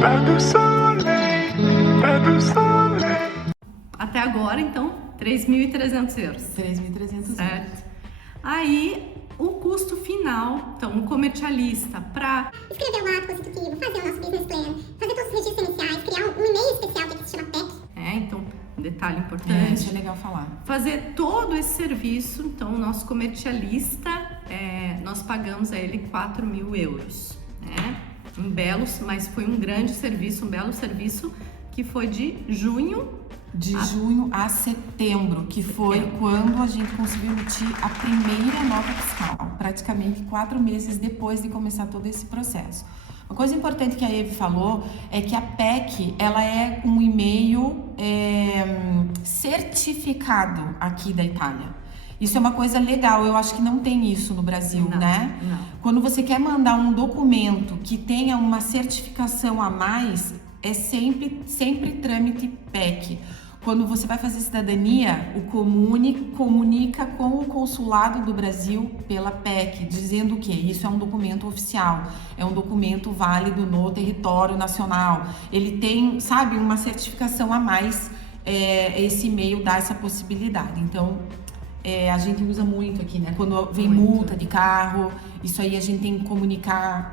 Pas de soleil, pas de soleil. Até agora, então, 3.300 euros. 3.300 Certo? Aí, o custo final, então, um comercialista para escrever o ato constitutivo, fazer o nosso business plan, fazer todos os registros iniciais, criar um e-mail especial que se chama PEC. então, um detalhe É, importante. isso é legal falar. Fazer todo esse serviço, então, o nosso comercialista, nós pagamos a ele 4.000 euros, né? Mas foi um grande serviço, um belo serviço, que foi de junho De junho a setembro, que foi quando a gente conseguiu emitir a primeira nota fiscal, praticamente 4 meses depois de começar todo esse processo. Uma coisa importante que a Eve falou é que a PEC, ela é um e-mail certificado aqui da Itália. Isso é uma coisa legal, eu acho que não tem isso no Brasil, né? Não. Quando você quer mandar um documento que tenha uma certificação a mais, é sempre trâmite PEC. Quando você vai fazer cidadania, o Comune comunica com o consulado do Brasil pela PEC, dizendo que isso é um documento oficial, é um documento válido no território nacional. Ele tem, sabe, uma certificação a mais, esse e-mail dá essa possibilidade. Então, a gente usa muito aqui, né? Quando vem multa de carro, isso aí a gente tem que comunicar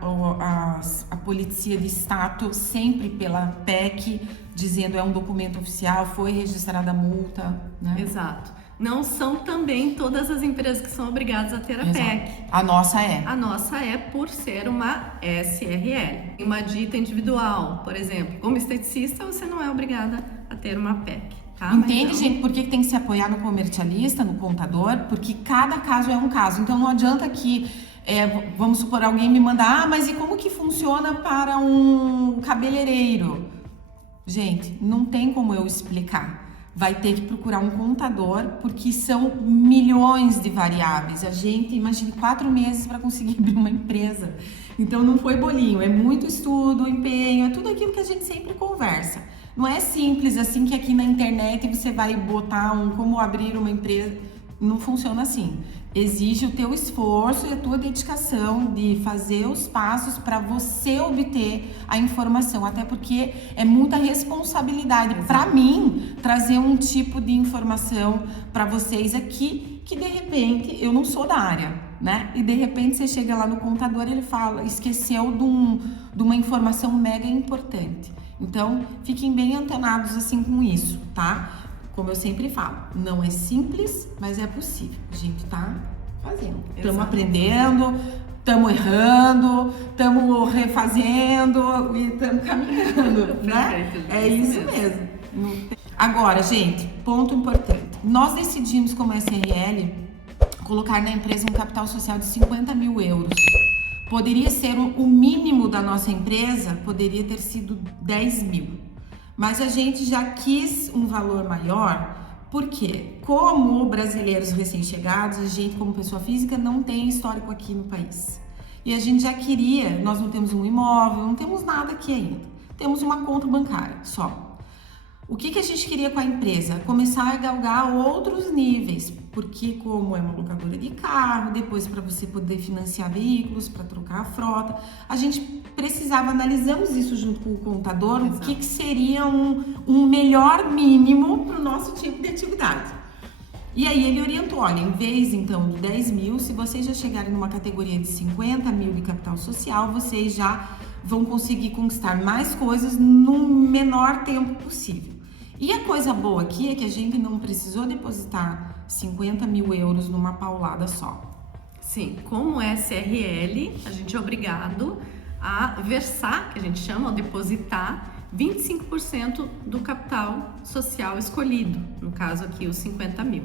a Polícia de Estado sempre pela PEC, dizendo é um documento oficial, foi registrada a multa, né? Exato. Não são também todas as empresas que são obrigadas a ter a PEC. A nossa é. A nossa é por ser uma SRL. Uma dita individual, por exemplo, como esteticista, você não é obrigada a ter uma PEC. Tá? Entende, gente, por que tem que se apoiar no comercialista, no contador? Porque cada caso é um caso. Então não adianta que, vamos supor, alguém me mandar, mas e como que funciona para um cabeleireiro? Gente, não tem como eu explicar. Vai ter que procurar um contador, porque são milhões de variáveis. A gente, imagine, 4 meses para conseguir abrir uma empresa. Então não foi bolinho, é muito estudo, empenho, é tudo aquilo que a gente sempre conversa. Não é simples assim que aqui na internet você vai botar como abrir uma empresa. Não funciona assim. Exige o teu esforço e a tua dedicação de fazer os passos para você obter a informação, até porque é muita responsabilidade para mim trazer um tipo de informação para vocês aqui que de repente eu não sou da área, né? E de repente você chega lá no contador e ele fala, esqueceu de uma informação mega importante. Então, fiquem bem antenados assim com isso, tá? Como eu sempre falo, não é simples, mas é possível. A gente tá fazendo. Estamos aprendendo, estamos errando, estamos refazendo e estamos caminhando, né? É isso mesmo. Agora, gente, ponto importante. Nós decidimos como SRL colocar na empresa um capital social de 50.000 euros. Poderia ser o mínimo da nossa empresa, poderia ter sido 10.000. Mas a gente já quis um valor maior, porque como brasileiros recém-chegados, a gente como pessoa física não tem histórico aqui no país. E a gente já queria, nós não temos um imóvel, não temos nada aqui ainda. Temos uma conta bancária só. O que a gente queria com a empresa? Começar a galgar outros níveis, porque como é uma locadora de carro, depois para você poder financiar veículos, para trocar a frota, a gente precisava, analisamos isso junto com o contador, o que seria um melhor mínimo para o nosso tipo de atividade. E aí ele orientou, olha, em vez então de 10.000, se vocês já chegarem numa categoria de 50.000 de capital social, vocês já vão conseguir conquistar mais coisas no menor tempo possível. E a coisa boa aqui é que a gente não precisou depositar 50.000 euros numa paulada só. Sim, como SRL, a gente é obrigado a versar, que a gente chama, ou depositar 25% do capital social escolhido, no caso aqui os 50.000.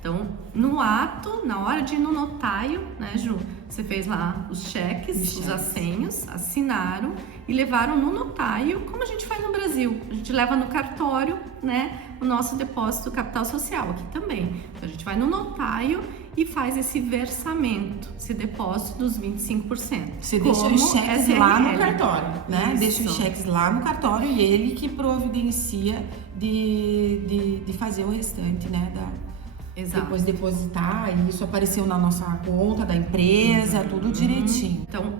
Então, no ato, na hora de ir no notário, né, Ju? Você fez lá os cheques, os assenhos, assinaram e levaram no notário, como a gente faz no Brasil. A gente leva no cartório, né, o nosso depósito capital social, aqui também. Então, a gente vai no notário e faz esse versamento, esse depósito dos 25%. Você deixa os cheques SRL. lá no cartório, né? Isso. Deixa os cheques lá no cartório e ele que providencia de fazer o restante, né? Exato. Depois depositar, e isso apareceu na nossa conta da empresa, tudo direitinho. Então,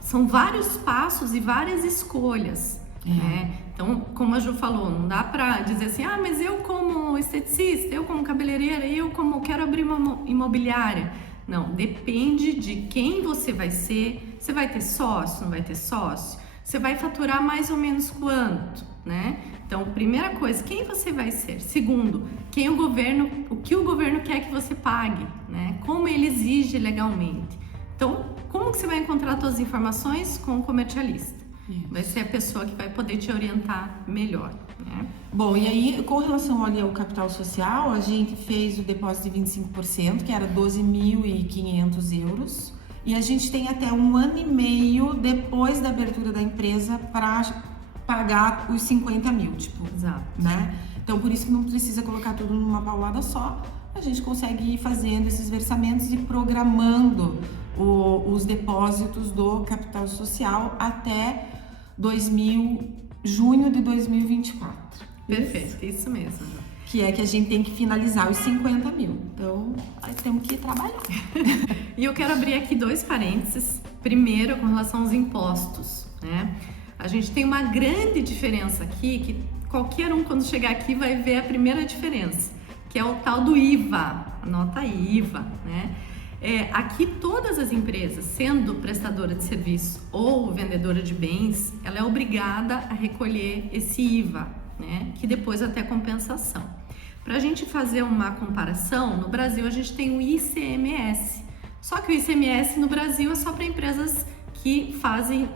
são vários passos e várias escolhas. né? Então, como a Ju falou, não dá pra dizer assim, mas eu como esteticista, eu como cabeleireira, eu como quero abrir uma imobiliária. Não, depende de quem você vai ser. Você vai ter sócio, não vai ter sócio? Você vai faturar mais ou menos quanto, né? Então, primeira coisa, quem você vai ser? Segundo, o que o governo quer que você pague, né? Como ele exige legalmente. Então, como que você vai encontrar todas as informações? Com o comercialista. Vai ser a pessoa que vai poder te orientar melhor, né? Bom, e aí, com relação ali ao capital social, a gente fez o depósito de 25%, que era 12.500 euros, e a gente tem até 1 ano e meio depois da abertura da empresa para pagar os 50 mil, Exato. né? Então, por isso que não precisa colocar tudo numa paulada só, a gente consegue ir fazendo esses versamentos e programando os depósitos do capital social até junho de 2024. Perfeito, isso mesmo. Que é que a gente tem que finalizar os 50 mil. Então, nós temos que trabalhar. E eu quero abrir aqui 2 parênteses. Primeiro, com relação aos impostos, né? A gente tem uma grande diferença aqui, que qualquer um, quando chegar aqui, vai ver a primeira diferença, que é o tal do IVA. Anota aí, IVA, né? Aqui todas as empresas, sendo prestadora de serviço ou vendedora de bens, ela é obrigada a recolher esse IVA, né? Que depois até compensação. Para a gente fazer uma comparação, no Brasil a gente tem o ICMS. Só que o ICMS no Brasil é só para empresas que fazem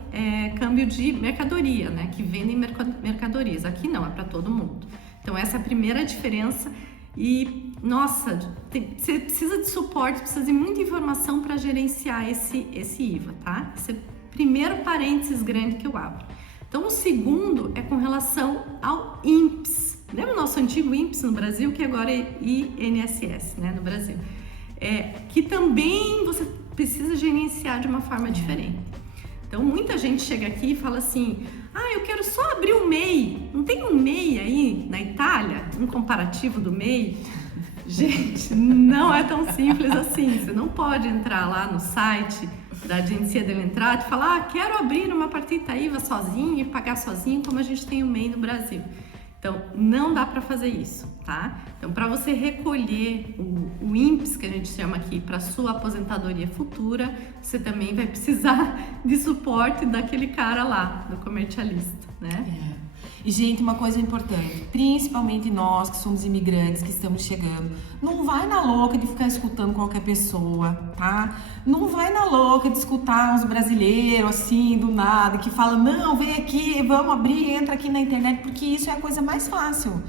câmbio de mercadoria, né? Que vendem mercadorias. Aqui não, é para todo mundo. Então essa é a primeira diferença. E, nossa, você precisa de suporte, precisa de muita informação para gerenciar esse IVA, tá? Esse é o primeiro parênteses grande que eu abro. Então, o segundo é com relação ao INPS. Lembra o nosso antigo INPS no Brasil, que agora é INSS, né, no Brasil? Que também você precisa gerenciar de uma forma diferente. Então, muita gente chega aqui e fala assim, eu quero só abrir um MEI. Não tem um MEI aí na Itália? Um comparativo do MEI? Gente, não é tão simples assim. Você não pode entrar lá no site da Agência delle Entrate e falar, quero abrir uma partita IVA sozinho e pagar sozinho, como a gente tem o MEI no Brasil. Então, não dá para fazer isso, tá? Então, para você recolher o INPS, que a gente chama aqui, para sua aposentadoria futura, você também vai precisar de suporte daquele cara lá, do comercialista, né? E, gente, uma coisa importante, principalmente nós que somos imigrantes, que estamos chegando, não vai na louca de ficar escutando qualquer pessoa, tá? Não vai na louca de escutar uns brasileiros assim, do nada, que falam, não, vem aqui, vamos abrir, entra aqui na internet, porque isso é a coisa mais fácil.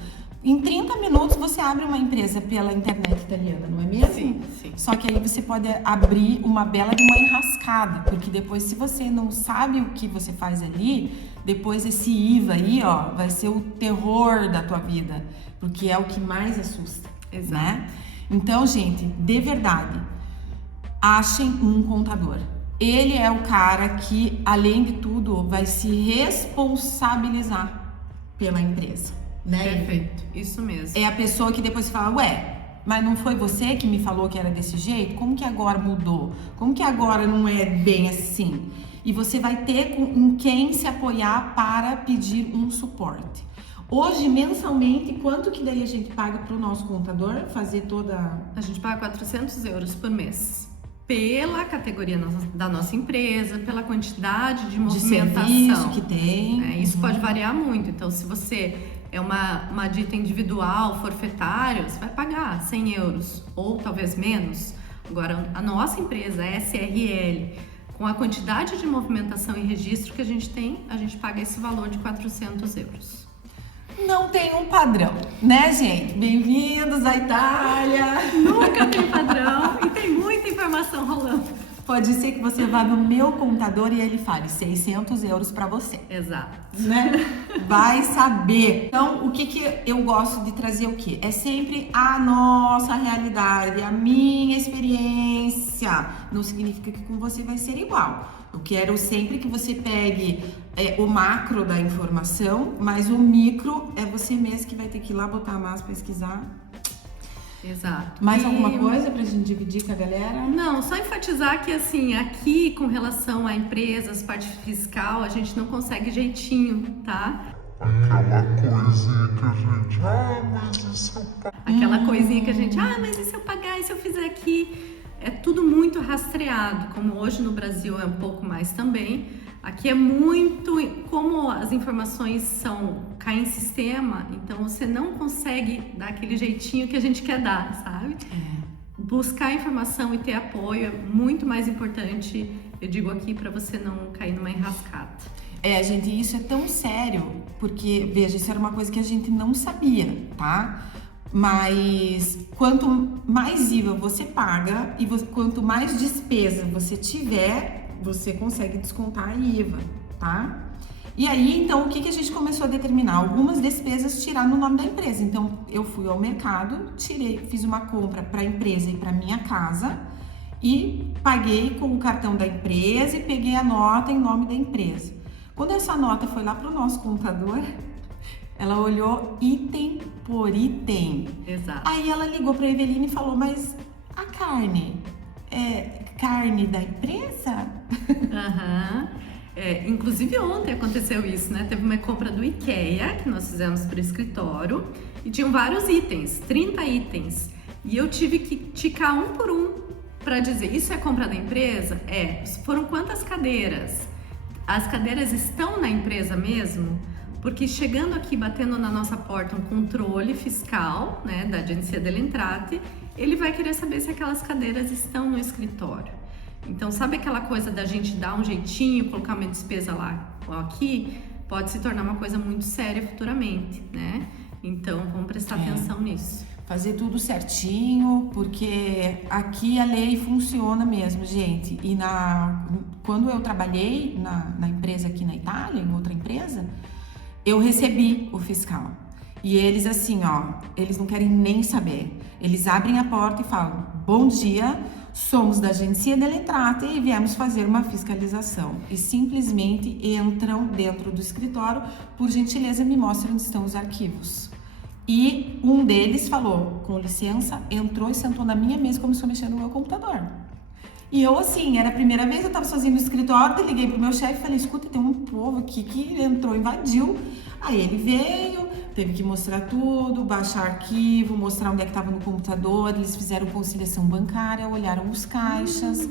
Em 30 minutos você abre uma empresa pela internet italiana, não é mesmo? Sim, sim. Só que aí você pode abrir uma bela de uma enrascada, porque depois, se você não sabe o que você faz ali, depois esse IVA aí, ó, vai ser o terror da tua vida, porque é o que mais assusta, né? Então, gente, de verdade, achem um contador. Ele é o cara que, além de tudo, vai se responsabilizar pela empresa. Né? Perfeito, isso mesmo. É a pessoa que depois fala, mas não foi você que me falou que era desse jeito? Como que agora mudou? Como que agora não é bem assim? E você vai ter em quem se apoiar para pedir um suporte. Hoje, mensalmente, quanto que daí a gente paga para o nosso contador fazer toda... A gente paga 400 euros por mês. Pela categoria da nossa empresa, pela quantidade de movimentação. De serviço que tem. Isso pode variar muito. Então, se você é uma dita individual, forfetário, você vai pagar 100 euros ou talvez menos. Agora, a nossa empresa, a SRL, com a quantidade de movimentação e registro que a gente tem, a gente paga esse valor de 400 euros. Não tem um padrão, né, gente? Bem-vindos à Itália! Nunca tem padrão e tem muita informação rolando. Pode ser que você vá no meu contador e ele fale 600 euros para você. Exato. Né? Vai saber. Então, o que eu gosto de trazer o quê? É sempre a nossa realidade, a minha experiência. Não significa que com você vai ser igual. Eu quero sempre que você pegue o macro da informação, mas o micro é você mesmo que vai ter que ir lá botar a massa, pesquisar. Exato. Mais E- alguma coisa pra gente dividir com a galera? Não, só enfatizar que assim, aqui com relação a empresas, parte fiscal, a gente não consegue jeitinho, tá? Aquela coisinha que a gente. Mas e se eu pagar? Aquela coisinha que a gente, mas e se eu pagar, e se eu fizer aqui? É tudo muito rastreado, como hoje no Brasil é um pouco mais também. Aqui é muito, como as informações caem em sistema, então você não consegue dar aquele jeitinho que a gente quer dar, sabe? Buscar informação e ter apoio é muito mais importante, eu digo aqui, para você não cair numa enrascada. Gente, isso é tão sério, porque, veja, isso era uma coisa que a gente não sabia, tá? Mas quanto mais IVA você paga e quanto mais despesa você tiver, você consegue descontar a IVA, tá? E aí, então, o que a gente começou a determinar? Algumas despesas tirar no nome da empresa. Então, eu fui ao mercado, fiz uma compra para a empresa e para minha casa e paguei com o cartão da empresa e peguei a nota em nome da empresa. Quando essa nota foi lá para o nosso contador, ela olhou item por item. Exato. Aí ela ligou para a Eveline e falou, mas a carne é carne da empresa? Aham. Inclusive ontem aconteceu isso, né? Teve uma compra do IKEA que nós fizemos para o escritório e tinham vários itens, 30 itens. E eu tive que ticar um por um para dizer, isso é compra da empresa? Foram quantas cadeiras? As cadeiras estão na empresa mesmo? Porque chegando aqui, batendo na nossa porta um controle fiscal, né, da Agenzia delle Entrate, ele vai querer saber se aquelas cadeiras estão no escritório. Então, sabe aquela coisa da gente dar um jeitinho, colocar uma despesa lá ou aqui, pode se tornar uma coisa muito séria futuramente, né? Então, vamos prestar atenção nisso. Fazer tudo certinho, porque aqui a lei funciona mesmo, gente. E quando eu trabalhei na empresa aqui na Itália, em outra empresa, eu recebi o fiscal. E eles assim, eles não querem nem saber. Eles abrem a porta e falam, bom dia, somos da Agenzia delle Entrate e viemos fazer uma fiscalização. E simplesmente entram dentro do escritório, por gentileza me mostrem onde estão os arquivos. E um deles falou, com licença, entrou e sentou na minha mesa e começou a mexer no meu computador. E eu assim, era a primeira vez que eu tava sozinha no escritório, liguei pro meu chefe e falei, escuta, tem um povo aqui que entrou, invadiu. Aí ele veio, teve que mostrar tudo, baixar arquivo, mostrar onde é que tava no computador, eles fizeram conciliação bancária, olharam os caixas.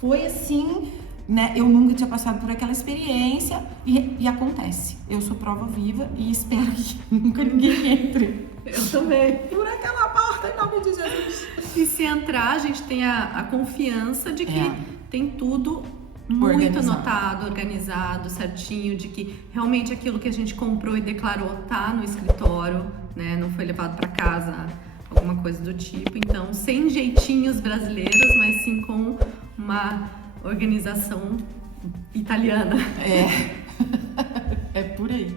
Foi assim, né? Eu nunca tinha passado por aquela experiência e acontece. Eu sou prova viva e espero que nunca ninguém entre. Eu também. Por aquela porta, em nome de Jesus. E se entrar, a gente tem a confiança de que tem tudo muito Organizado. anotado, organizado, certinho, de que realmente aquilo que a gente comprou e declarou tá no escritório, né? Não foi levado para casa, alguma coisa do tipo. Então, sem jeitinhos brasileiros, mas sim com uma organização italiana. É por aí.